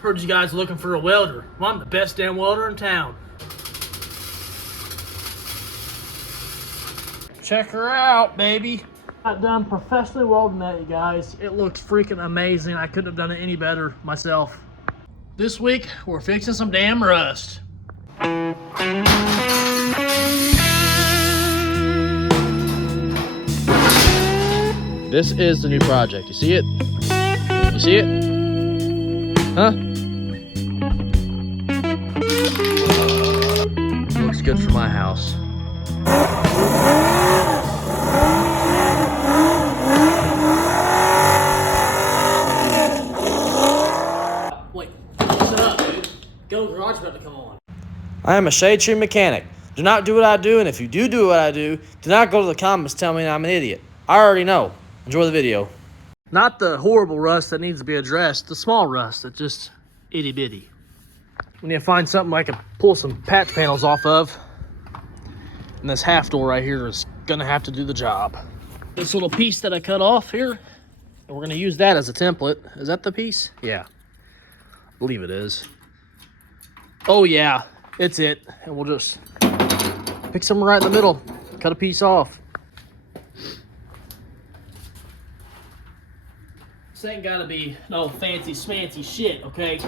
Heard you guys looking for a welder. Well, I'm the best damn welder in town. Check her out, baby. Got done professionally welding that, you guys. It looks freaking amazing. I couldn't have done it any better myself. This week, we're fixing some damn rust. This is the new project. You see it? You see it? Huh? Looks good for my house. Wait, listen up, dude. Go garage about to come on. I am a shade tree mechanic. Do not do what I do, and if you do what I do not go to the comments telling me I'm an idiot. I already know. Enjoy the video. Not the horrible rust that needs to be addressed, the small rust that's just itty bitty. We need to find something I can pull some patch panels off of. And this half door right here is gonna have to do the job. This little piece that I cut off here, and we're gonna use that as a template. Is that the piece? Yeah, I believe it is. Oh yeah, it's it. And we'll just pick some right in the middle, cut a piece off. This ain't gotta be no fancy smancy shit, okay?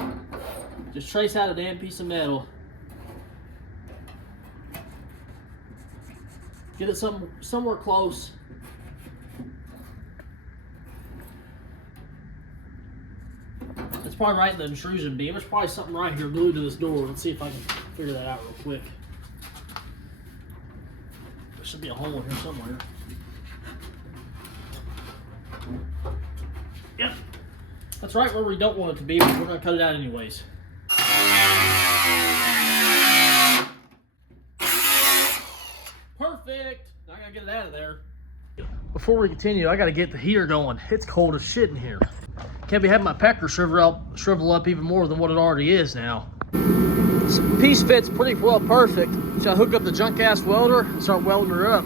Just trace out a damn piece of metal. Get it somewhere close. It's probably right in the intrusion beam. There's probably something right here glued to this door. Let's see if I can figure that out real quick. There should be a hole in here somewhere. Yep. That's right where we don't want it to be, but we're going to cut it out anyways. Perfect. Now I got to get it out of there. Before we continue, I got to get the heater going. It's cold as shit in here. Can't be having my pecker shrivel up even more than what it already is now. This piece fits pretty well perfect. So I hook up the junk ass welder and start welding her up.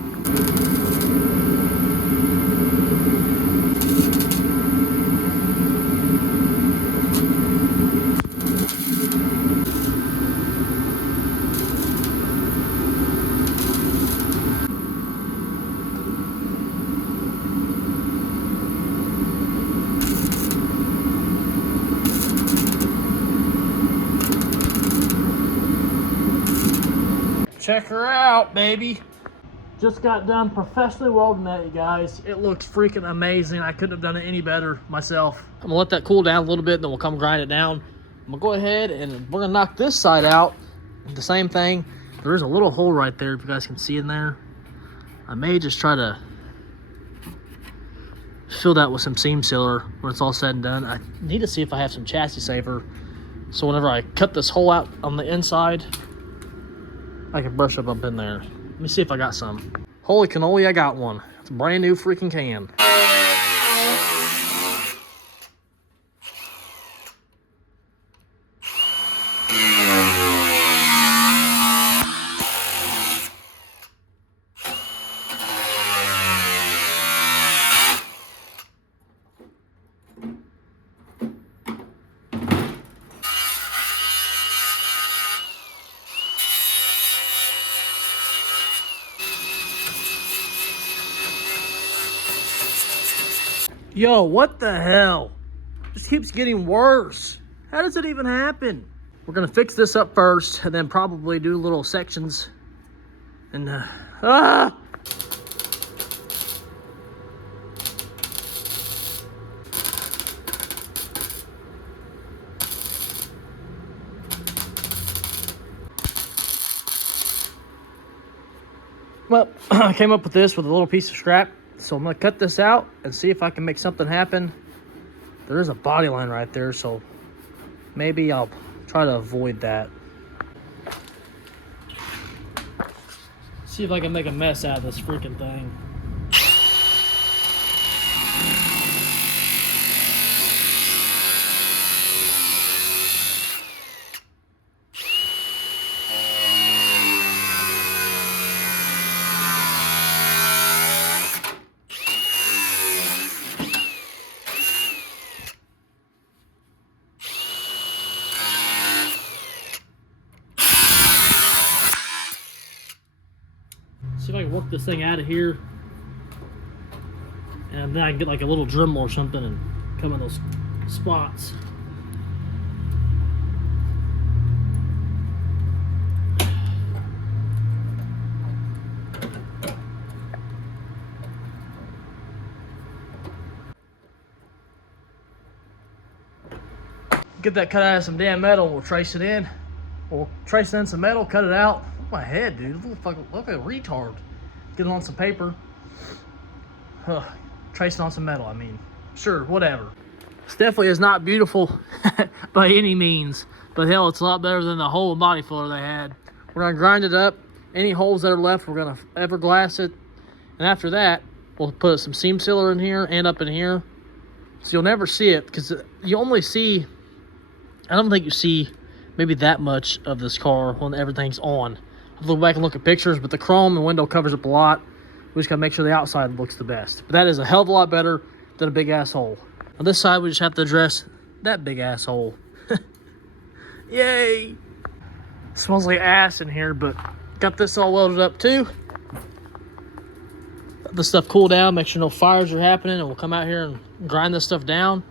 Check her out, baby. Just got done professionally welding that, you guys. It looks freaking amazing. I couldn't have done it any better myself. I'm gonna let that cool down a little bit, then we'll come grind it down. I'm gonna go ahead and we're gonna knock this side out. The same thing. There is a little hole right there, if you guys can see in there. I may just try to fill that with some seam sealer when it's all said and done. I need to see if I have some chassis saver, so whenever I cut this hole out on the inside, I can brush up in there. Let me see if I got some. Holy cannoli, I got one. It's a brand new freaking can. Yo, what the hell? This keeps getting worse. How does it even happen? We're gonna fix this up first and then probably do little sections. And, Well, I came up with this with a little piece of scrap. So I'm gonna cut this out and see if I can make something happen. There is a body line right there, so maybe I'll try to avoid that. See if I can make a mess out of this freaking thing. can work this thing out of here, and then I can get like a little Dremel or something and come in those spots. Get that cut out of some damn metal, we'll trace it in. We'll trace in some metal, cut it out. My head, dude, look like a retard. Get it on some paper. Trace it on some metal, I mean. Sure, whatever. This definitely is not beautiful by any means, but hell, it's a lot better than the hole and body filler they had. We're gonna grind it up. Any holes that are left, we're gonna everglass it. And after that, we'll put some seam sealer in here and up in here. So you'll never see it, because you only see, I don't think you see maybe that much of this car when everything's on. I'll look back and look at pictures, but the chrome and window covers up a lot. We just gotta make sure the outside looks the best. But that is a hell of a lot better than a big asshole. On this side, we just have to address that big asshole. Yay! Smells like ass in here, but got this all welded up too. Let this stuff cool down, make sure no fires are happening, and we'll come out here and grind this stuff down.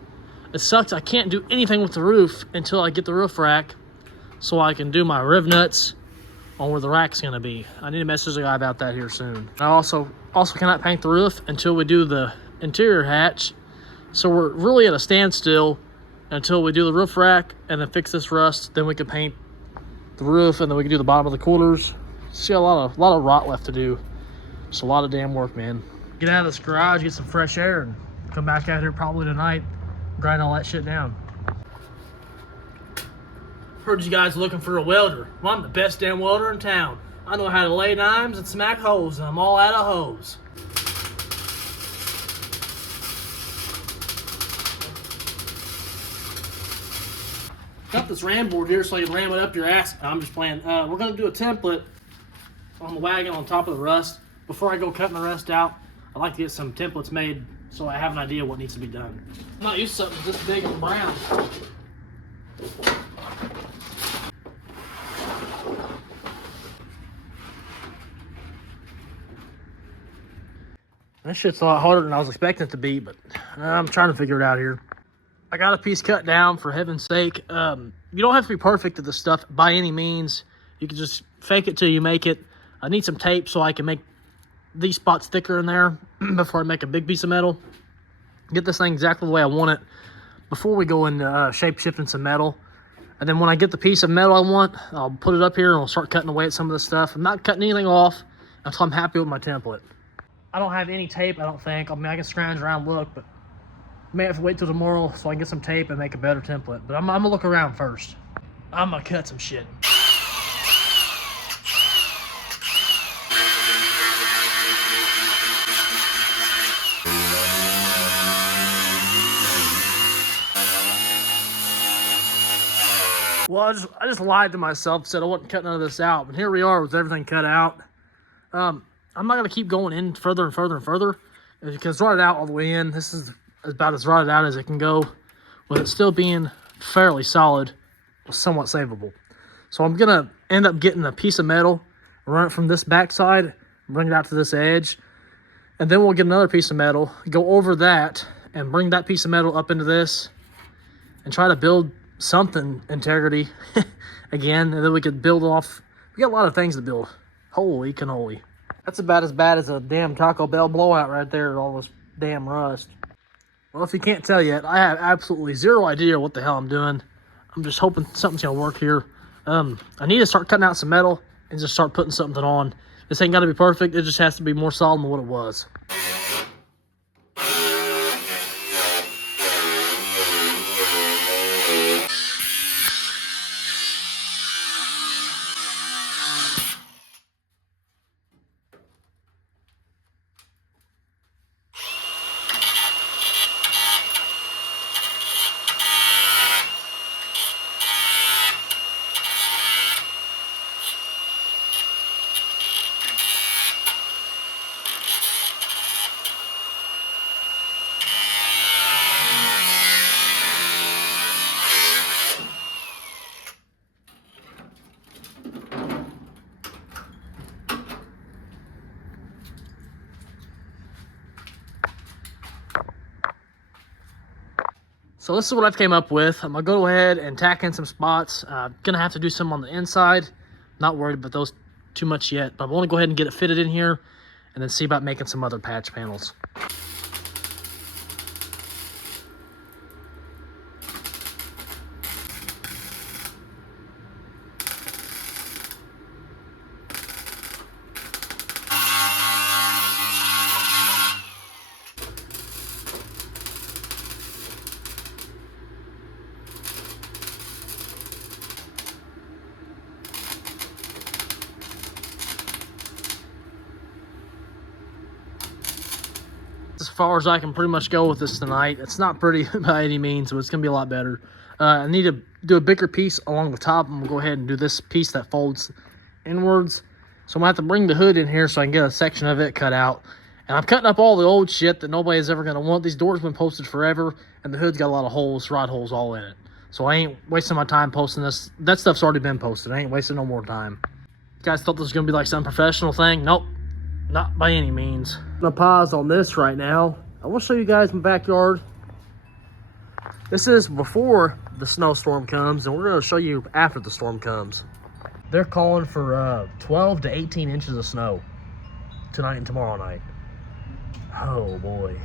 It sucks, I can't do anything with the roof until I get the roof rack so I can do my riv nuts on where the rack's gonna be. I need to message the guy about that here soon. I also cannot paint the roof until we do the interior hatch. So we're really at a standstill until we do the roof rack and then fix this rust. Then we can paint the roof, and then we can do the bottom of the coolers. See, a lot of rot left to do. It's a lot of damn work, man. Get out of this garage, get some fresh air, and come back out here probably tonight, grind all that shit down. Heard you guys looking for a welder. Well, I'm the best damn welder in town. I know how to lay dimes and smack holes, and I'm all out of hose. Got this ram board here so you can ram it up your ass. I'm just playing. We're gonna do a template on the wagon on top of the rust. Before I go cutting the rest out, I like to get some templates made so I have an idea what needs to be done. I'm not used to something this big and brown. That shit's a lot harder than I was expecting it to be, but I'm trying to figure it out here. I got a piece cut down, for heaven's sake. You don't have to be perfect at this stuff by any means. You can just fake it till you make it. I need some tape so I can make these spots thicker in there before I make a big piece of metal. Get this thing exactly the way I want it before we go into shape shifting some metal. And then when I get the piece of metal I want, I'll put it up here and I'll start cutting away at some of this stuff. I'm not cutting anything off until I'm happy with my template. I don't have any tape, I don't think. I mean, I can scrounge around, look, but I may have to wait till tomorrow so I can get some tape and make a better template. But I'm gonna look around first. I'm gonna cut some shit. Well, I just lied to myself, said I wasn't cutting none of this out, but here we are with everything cut out. I'm not gonna keep going in further and further and further because rotted out all the way in. This is about as rotted out as it can go, with it still being fairly solid, somewhat savable. So I'm gonna end up getting a piece of metal, run it from this backside, bring it out to this edge, and then we'll get another piece of metal, go over that, and bring that piece of metal up into this, and try to build something integrity again, and then we could build off. We got a lot of things to build. Holy cannoli. That's about as bad as a damn Taco Bell blowout right there, all this damn rust. Well, if you can't tell yet, I have absolutely zero idea what the hell I'm doing. I'm just hoping something's gonna work here. I need to start cutting out some metal and just start putting something on. This ain't gotta be perfect, it just has to be more solid than what it was. So this is what I've came up with. I'm gonna go ahead and tack in some spots. Gonna have to do some on the inside. Not worried about those too much yet, but I want to go ahead and get it fitted in here and then see about making some other patch panels. As far as I can pretty much go with this tonight. It's not pretty by any means, but it's gonna be a lot better. I need to do a bigger piece along the top. I'm gonna go ahead and do this piece that folds inwards. So I'm gonna have to bring the hood in here so I can get a section of it cut out. And I'm cutting up all the old shit that nobody's ever gonna want. These doors have been posted forever, and the hood's got a lot of holes, rod holes all in it. So I ain't wasting my time posting this. That stuff's already been posted. I ain't wasting no more time. You guys thought this was gonna be like some professional thing? Nope. Not by any means. I'm gonna pause on this right now. I want to show you guys my backyard. This is before the snowstorm comes, and we're gonna show you after the storm comes. They're calling for 12 to 18 inches of snow tonight and tomorrow night. Oh boy.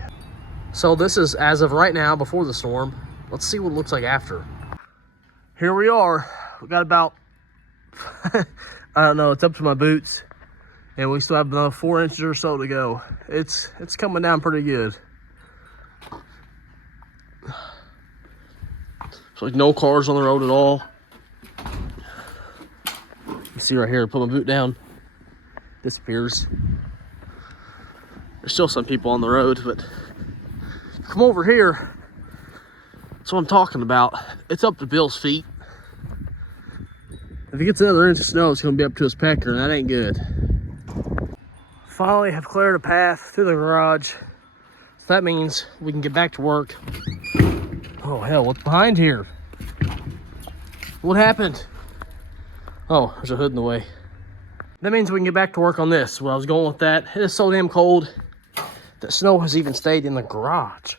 So this is as of right now before the storm. Let's see what it looks like after. Here we are. We got about, I don't know, it's up to my boots. And we still have another 4 inches or so to go. It's coming down pretty good. It's like no cars on the road at all. You see right here, put my boot down, disappears. There's still some people on the road, but come over here. That's what I'm talking about. It's up to Bill's feet. If he gets another inch of snow, it's gonna be up to his pecker, and that ain't good. Finally have cleared a path through the garage. So that means we can get back to work. Oh hell, what's behind here? What happened? Oh, there's a hood in the way. That means we can get back to work on this. Where I was going with that. It is so damn cold that snow has even stayed in the garage.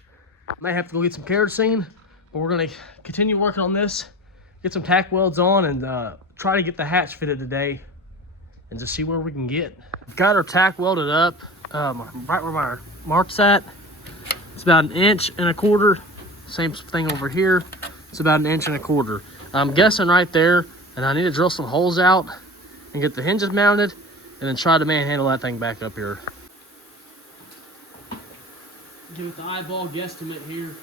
May have to go get some kerosene, but we're gonna continue working on this, get some tack welds on, and try to get the hatch fitted today and just see where we can get. We've got our tack welded up right where my mark's at. It's about 1.25 inches. Same thing over here. It's about 1.25 inches. I'm guessing right there, and I need to drill some holes out and get the hinges mounted and then try to manhandle that thing back up here. Give it the eyeball guesstimate here.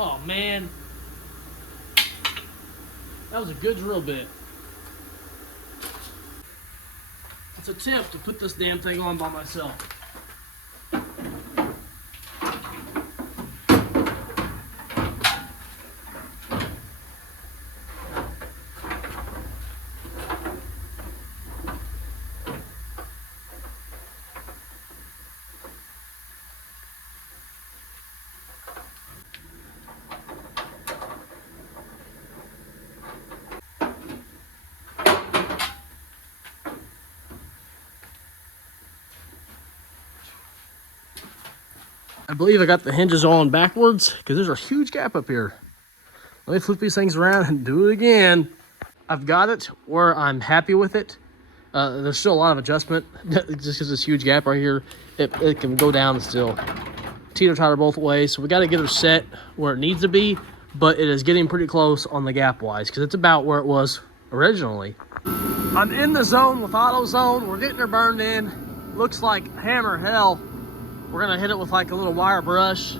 Oh man, that was a good drill bit. Let's attempt to put this damn thing on by myself. I believe I got the hinges on backwards because there's a huge gap up here. Let me flip these things around and do it again. I've got it where I'm happy with it. There's still a lot of adjustment just because this huge gap right here. It can go down still. Teeter-totter both ways, so we got to get her set where it needs to be, but it is getting pretty close on the gap-wise because it's about where it was originally. I'm in the zone with AutoZone. We're getting her burned in. Looks like hammer hell. We're gonna hit it with like a little wire brush,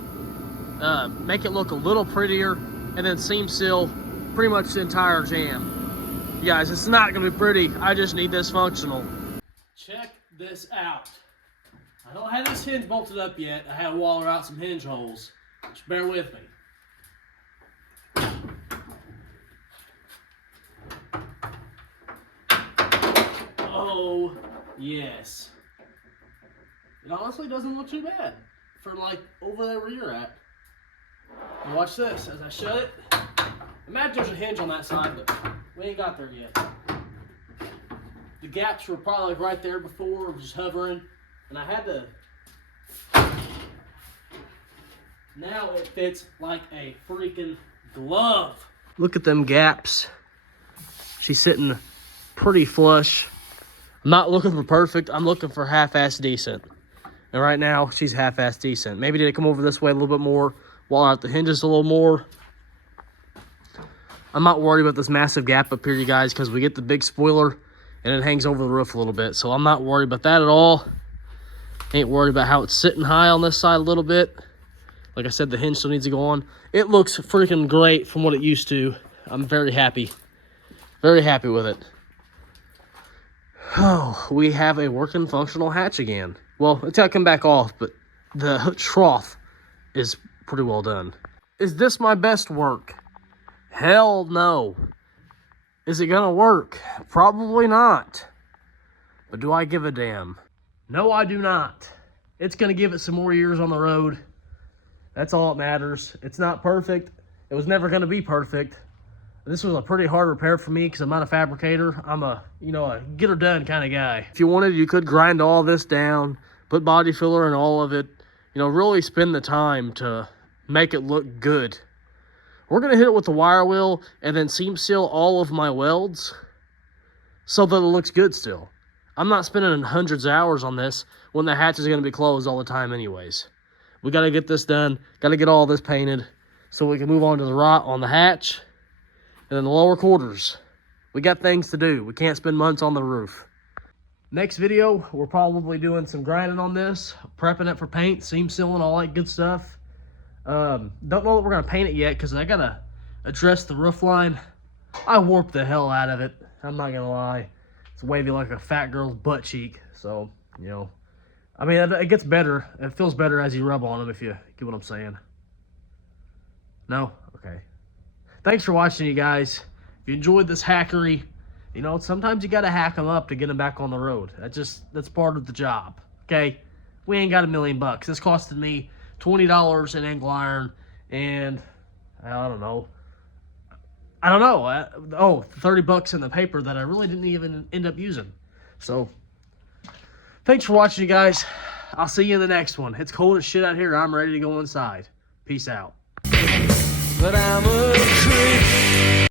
make it look a little prettier, and then seam seal pretty much the entire jam. You guys, it's not gonna be pretty. I just need this functional. Check this out. I don't have this hinge bolted up yet. I had to waller out some hinge holes. Just bear with me. Oh, yes. It honestly doesn't look too bad for like over there where you're at. And watch this, as I shut it. Imagine there's a hinge on that side, but we ain't got there yet. The gaps were probably like right there before, just hovering, and I had to. Now it fits like a freaking glove. Look at them gaps. She's sitting pretty flush. I'm not looking for perfect. I'm looking for half-ass decent. And right now, she's half-ass decent. Maybe to come over this way a little bit more, wall out the hinges a little more. I'm not worried about this massive gap up here, you guys, because we get the big spoiler and it hangs over the roof a little bit. So I'm not worried about that at all. Ain't worried about how it's sitting high on this side a little bit. Like I said, the hinge still needs to go on. It looks freaking great from what it used to. I'm very happy. Very happy with it. Oh, we have a working functional hatch again. Well, it's got to come back off, but the trough is pretty well done. Is this my best work? Hell no. Is it going to work? Probably not. But do I give a damn? No, I do not. It's going to give it some more years on the road. That's all that matters. It's not perfect. It was never going to be perfect. This was a pretty hard repair for me because I'm not a fabricator. I'm a get her done kind of guy. If you wanted, you could grind all this down, put body filler in all of it, really spend the time to make it look good. We're going to hit it with the wire wheel and then seam seal all of my welds so that it looks good still. I'm not spending hundreds of hours on this when the hatch is going to be closed all the time anyways. We got to get this done. Got to get all this painted so we can move on to the rot on the hatch. And then the lower quarters. We got things to do. We can't spend months on the roof. Next video, we're probably doing some grinding on this, prepping it for paint, seam sealing, all that good stuff. Don't know that we're going to paint it yet because I got to address the roof line. I warped the hell out of it. I'm not going to lie. It's wavy like a fat girl's butt cheek. So, I mean, it gets better. It feels better as you rub on them, if you get what I'm saying. No? Okay. Thanks for watching, you guys. If you enjoyed this hackery, sometimes you got to hack them up to get them back on the road. That's part of the job, okay? We ain't got $1 million. This costed me $20 in angle iron and, I don't know, 30 bucks in the paper that I really didn't even end up using. So, thanks for watching, you guys. I'll see you in the next one. It's cold as shit out here. I'm ready to go inside. Peace out. But I'm a creep.